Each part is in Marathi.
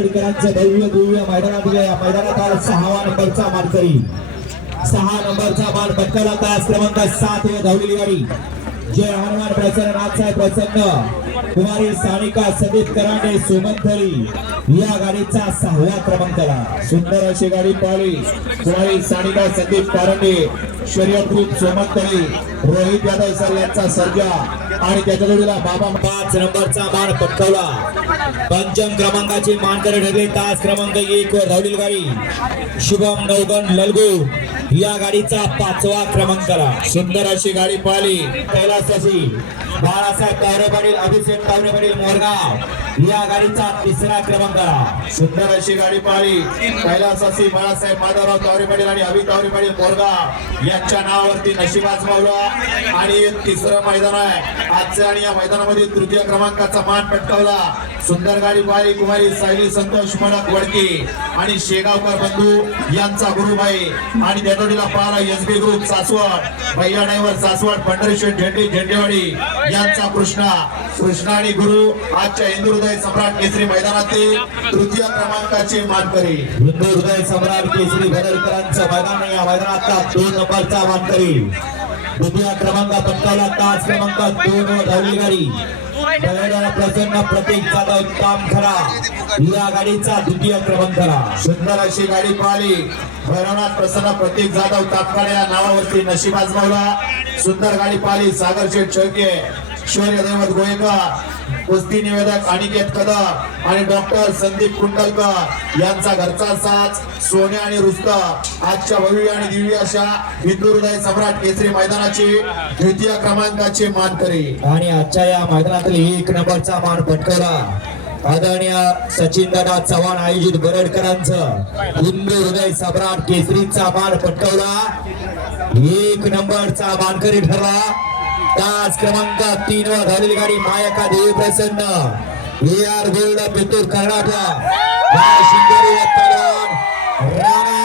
आंबेडकरांचं भव्य दिव्य मैदानात या मैदानात आला सहावा नंबरचा मानकरी सहा नंबरचा मान पटकावला तास क्रमांक सात व धावलेली गाडी. जय हनुमान प्रसन्न राजसाहेब प्रसन्न. कुमारी सानिका सदीप करांडे सुमंथली या गाडीचा सहाव्या क्रमांकाला सुंदर अशी गाडी पाहिली. कुमारी सानिका संदीप कारंडे शर्यतरूप सोमंतली रोहित यादव सर यांचा सर्जा. आणि त्याच्या जोडीला बाबा पाच नंबरचा मान पटकावला. पंचम क्रमांकाची मानकरी ठरले. तास क्रमांक एक वर धावलेली गाडी. शुभम नवगण ललगू. या गाडीचा पाचवा क्रमांकाला सुंदर अशी गाडी पळाली. कैलासाची. बाळासाहेब तावरे पाटील अभिषेक तावरे पाटील मोरगाव. या गाडीचा तिसरा क्रमांक सुंदर अशी गाडी पळाली. कैलासाची बाळासाहेब माधवराव तावरे पाटील आणि अभि तावरे पाटील मोरगाव. यांच्या नावावरती नशीब आजमावला आणि तिसरं मैदान आहे. आजचं आणि या मैदानामध्ये तृतीय क्रमांकाचा मान पटकावला. सुंदर गाडी पळाली. कुमारी सायली संतोष मडक वडके. आणि शेगावकर बंधू यांचा गुरुभाई आणि त्यातोडीला पाहला एस बी ग्रुप सासवड. भैया ड्रायव्हर सासवड पंढरीश्वर झेंडी झेंडेवाडी. यांचा कृष्णा. कृष्णा आणि गुरु आजच्या हिंदू हृदय सम्राट केसरी मैदानातील तृतीय क्रमांकाची मानकरी. हिंदू हृदय सम्राट केसरी भदरकरांचं मैदान या मैदानातला दोन नंबरचा मानकरी. द्वितीय क्रमांक पटकावला. तास क्रमांक दोन धावली गाडी. प्रसन्न प्रतीक जाधव काम खरा या गाडीचा द्वितीय क्रमांकाला सुंदर अशी गाडी पाहिली. भैरवनाथ प्रसन्न प्रतीक जाधव तात्काळ या नावावरती नशीब आजमावला. सुंदर गाडी पाहिली. सागर शेठ शेळके. शौर्य दैवत कुस्ती निवेदक अनिकेत कदम आणि डॉक्टर संदीप कुंडलकर यांचा घरचा साथ सोने आणि रुस्तम. आजच्या भव्य आणि दिव्य अशा हिंदू हृदय सम्राट केसरी मैदानाची द्वितीय क्रमांकाचे मानकरी. आणि आजच्या या मैदानातील एक नंबरचा मान पटकवला आदरणीय सचिन दादा चव्हाण आयोजित बरडकरांचं हिंदू हृदय सम्राट केसरीचा मान पटकवला एक नंबरचा मानकरी ठरला. तास क्रमांक तीन वर झालेली गाडी मायका देवी प्रसन्न. ए आर गोल्ड पितूर कर्नाटक. या राणा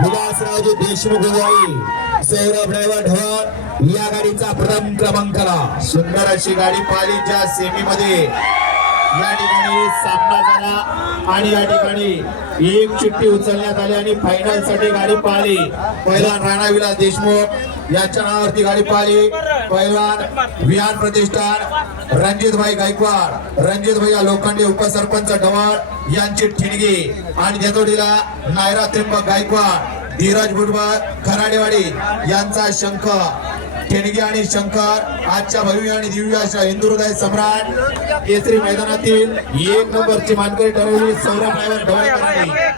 विलासरावजी देशमुख गोवाई सौरभ ड्रायव्हर ढवळ या गाडीचा प्रथम क्रमांकाला. सुंदर अशी गाडी पाहिली ज्या सेमी मध्ये. या ठिकाणी सामना झाला. आणि या ठिकाणी एक चिठ्ठी उचलण्यात आली आणि फायनलसाठी गाडी पाहिली. पहिला राणा विलास देशमुख यांच्या नावावरती गाडी पाहिली. पहिलवान विहान प्रतिष्ठान रणजितभाई गायकवाड. रणजितभाई या लोखंडे उपसरपंच ढवाळ यांची ठिणगी. आणि देतोडीला नायरा त्रिंबक गायकवाड धीरज बुटवर खराडेवाडी यांचा शंख. ठेणगे आणि शंकर आजच्या भव्य आणि दिव्य अशा हिंदू हृदय सम्राट केसरी मैदानातील एक नंबरची मानकरी ठरवली सौरभ ड्रायव्हर ढवळकरांनी